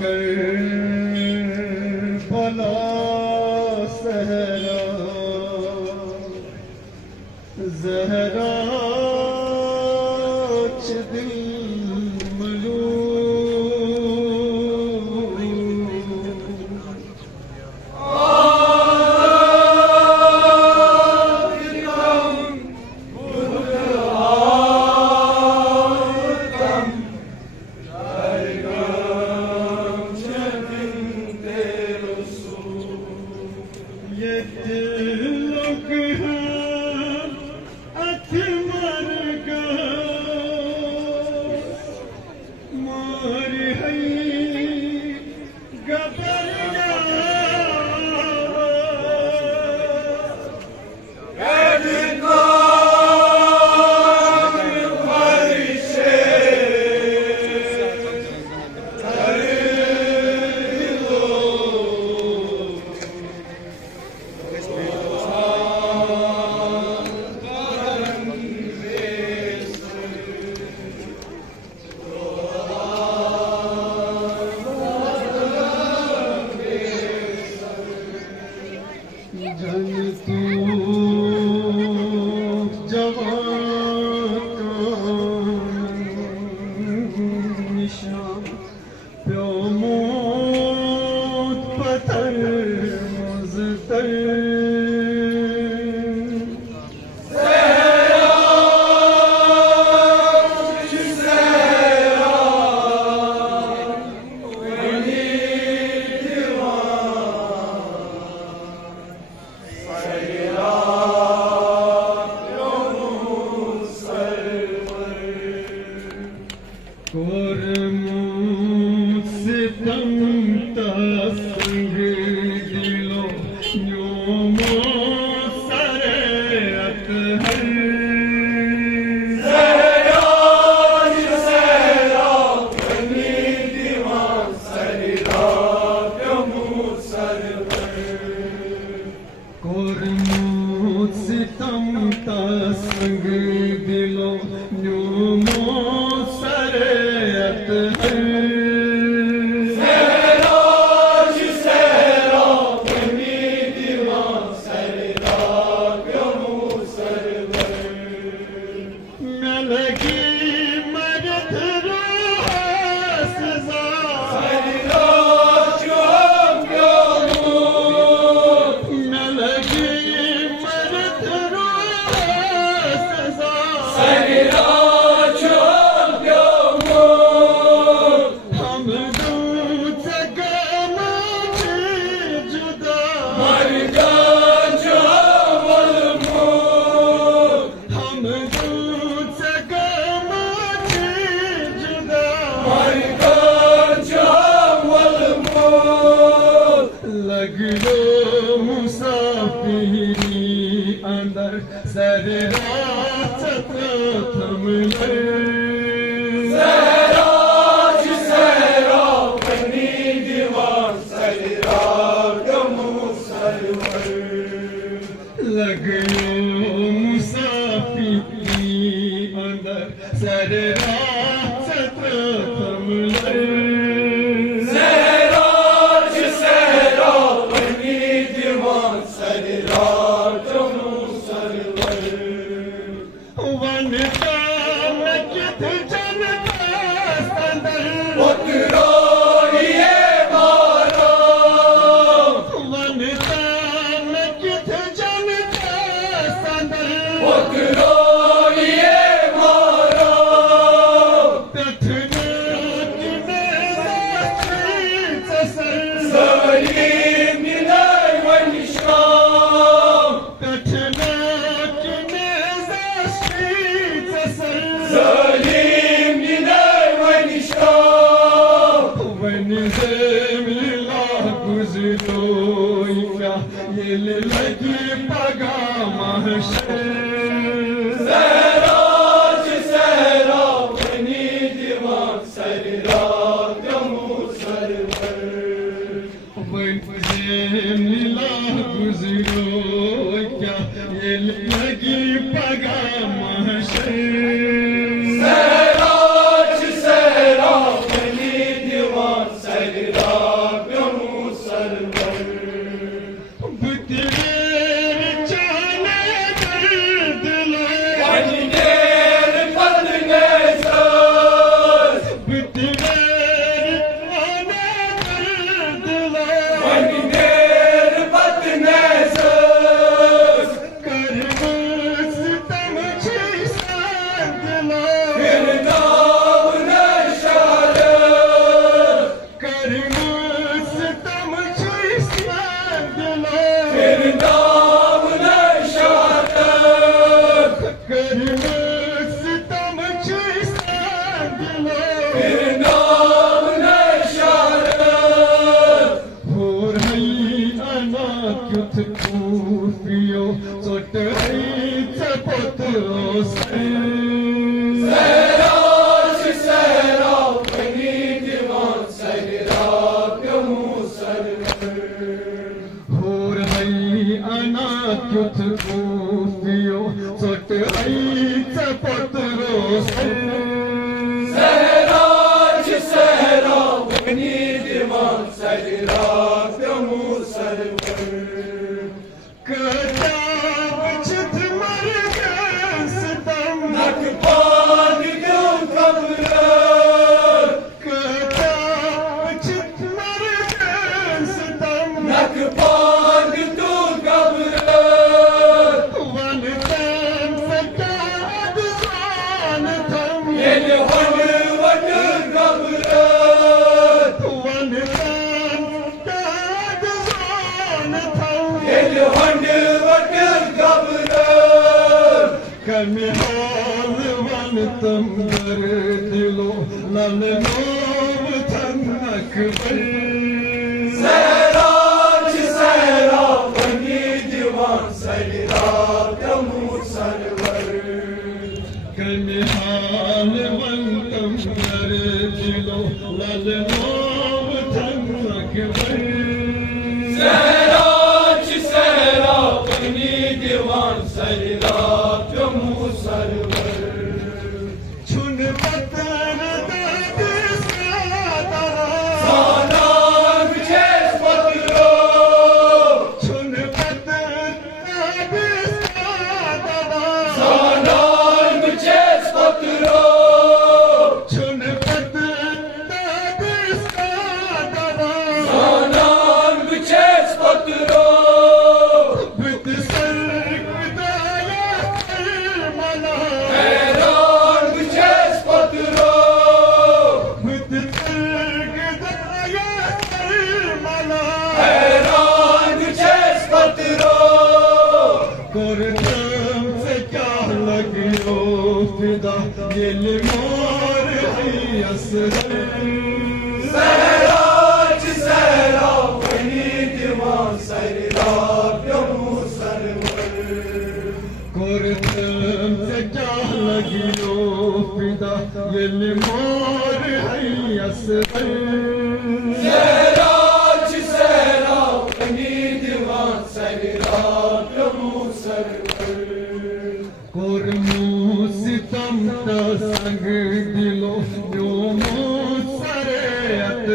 कर भला सहरा जहरा च दिल जुथ कूफियो सोट आई चपतरो सहरा सहरा वनी दिमाग सहरा प्यमू सरवर कताब जुथ मर गस्तम नक पान क्यों कब्र कताब जुथ मर गस्तम नक पान तू कब्र वन तम सताद जान थम ये हन वट कब्र वन तम सताद जान थम ये हन वट कब्र कमी हाल वन तम कर दिलो नल नोम थनक बल सहरा सहरा वनी दीवान सहरा प्यमू सरवर कमी हाल वन तम कर दिलो नल नोम थनक बल सहरा सहरा वनी दीवान सहरा प्यमू सरवर छुन पतर दाद सादरा सानाग छेस पत्रो छुन पतर दाद सादरा सानाग छेस पत्रो छुन पतर दाद सादरा सानाग छेस पत्रो बित सर्क दाया मना हैरान छेस पत्रो बित सर्क दाया मना हैरान छेस पत्रो कुर्तम से क्या लगियो फिदा दिल मोर है असर सहरा सहरा वनी दीवान सहरा प्यमू सरवर कुर्तम से क्या लगियो फिदा दिल मोर है असर सहरा सहरा वनी दीवान सहरा प्यमू सरवर कुर्मू सितम ता संग दिलो जो मो सरे अत